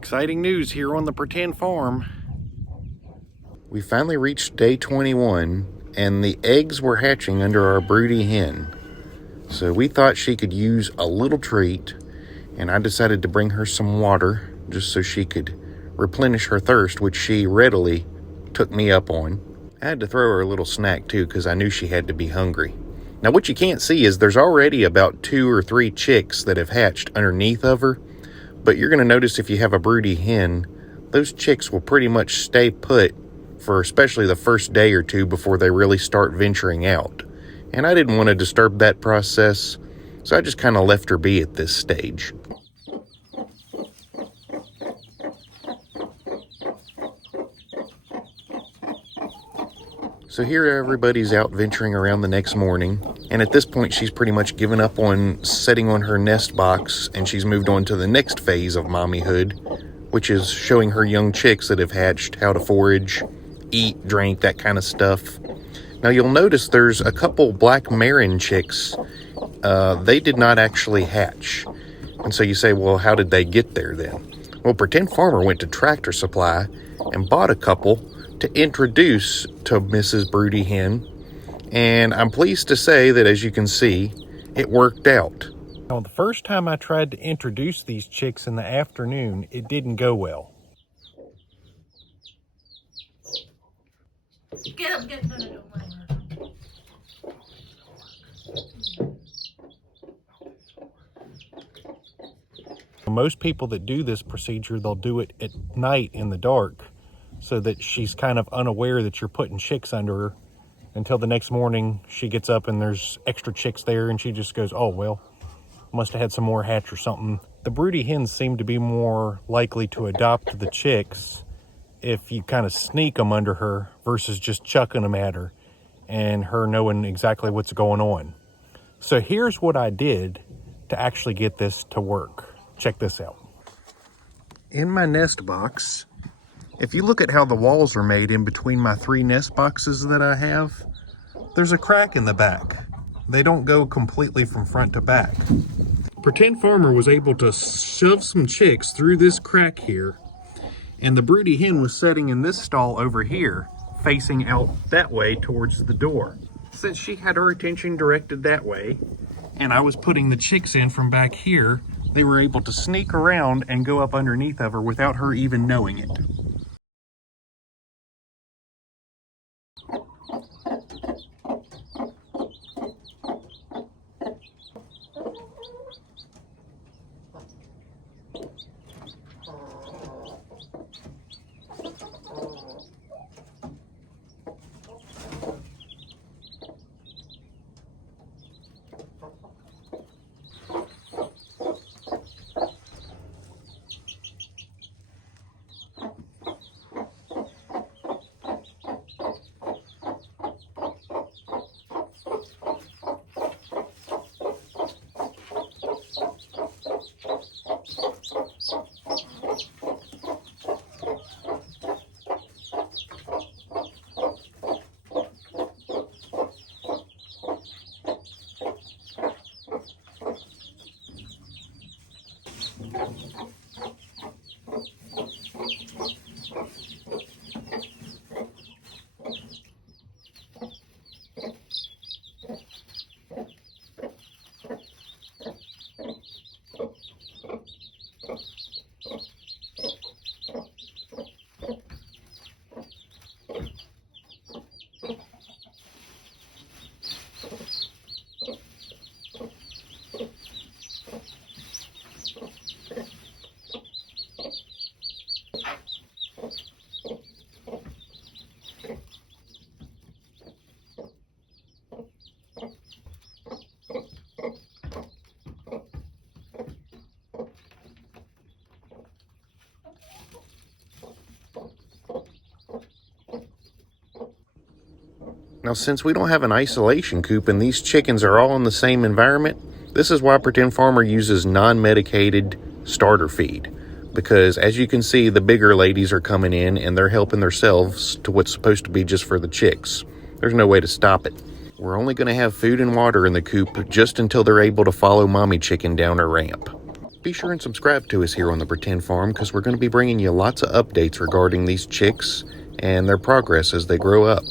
Exciting news here on the pretend farm. We finally reached day 21 and the eggs were hatching under our broody hen. So we thought she could use a little treat, and I decided to bring her some water just so she could replenish her thirst, which she readily took me up on. I had to throw her a little snack too because I knew she had to be hungry. Now what you can't see is there's already about 2 or 3 chicks that have hatched underneath of her. But you're going to notice if you have a broody hen, those chicks will pretty much stay put for especially the first day or two before they really start venturing out. And I didn't want to disturb that process, so I just kind of left her be at this stage. So here everybody's out venturing around the next morning, and at this point she's pretty much given up on setting on her nest box, and she's moved on to the next phase of mommyhood, which is showing her young chicks that have hatched how to forage, eat, drink, that kind of stuff. Now you'll notice there's a couple black Marin chicks. They did not actually hatch. And so you say, well, how did they get there then? Well, Pretend Farmer went to Tractor Supply and bought a couple to introduce to Mrs. Broody Hen, and I'm pleased to say that, as you can see, it worked out. Now, the first time I tried to introduce these chicks in the afternoon, it didn't go well. Get them, no, don't Most people that do this procedure, they'll do it at night in the dark, so that she's kind of unaware that you're putting chicks under her until the next morning she gets up and there's extra chicks there and she just goes, oh, well, must have had some more hatch or something. The broody hens seem to be more likely to adopt the chicks if you kind of sneak them under her versus just chucking them at her and her knowing exactly what's going on. So here's what I did to actually get this to work. Check this out. In my nest box, if you look at how the walls are made in between my 3 nest boxes that I have, there's a crack in the back. They don't go completely from front to back. Pretend Farmer was able to shove some chicks through this crack here, and the broody hen was sitting in this stall over here, facing out that way towards the door. Since she had her attention directed that way, and I was putting the chicks in from back here, they were able to sneak around and go up underneath of her without her even knowing it. Now, since we don't have an isolation coop and these chickens are all in the same environment, this is why Pretend Farmer uses non-medicated starter feed. Because as you can see, the bigger ladies are coming in and they're helping themselves to what's supposed to be just for the chicks. There's no way to stop it. We're only going to have food and water in the coop just until they're able to follow mommy chicken down her ramp. be sure and subscribe to us here on the Pretend Farm, because we're going to be bringing you lots of updates regarding these chicks and their progress as they grow up.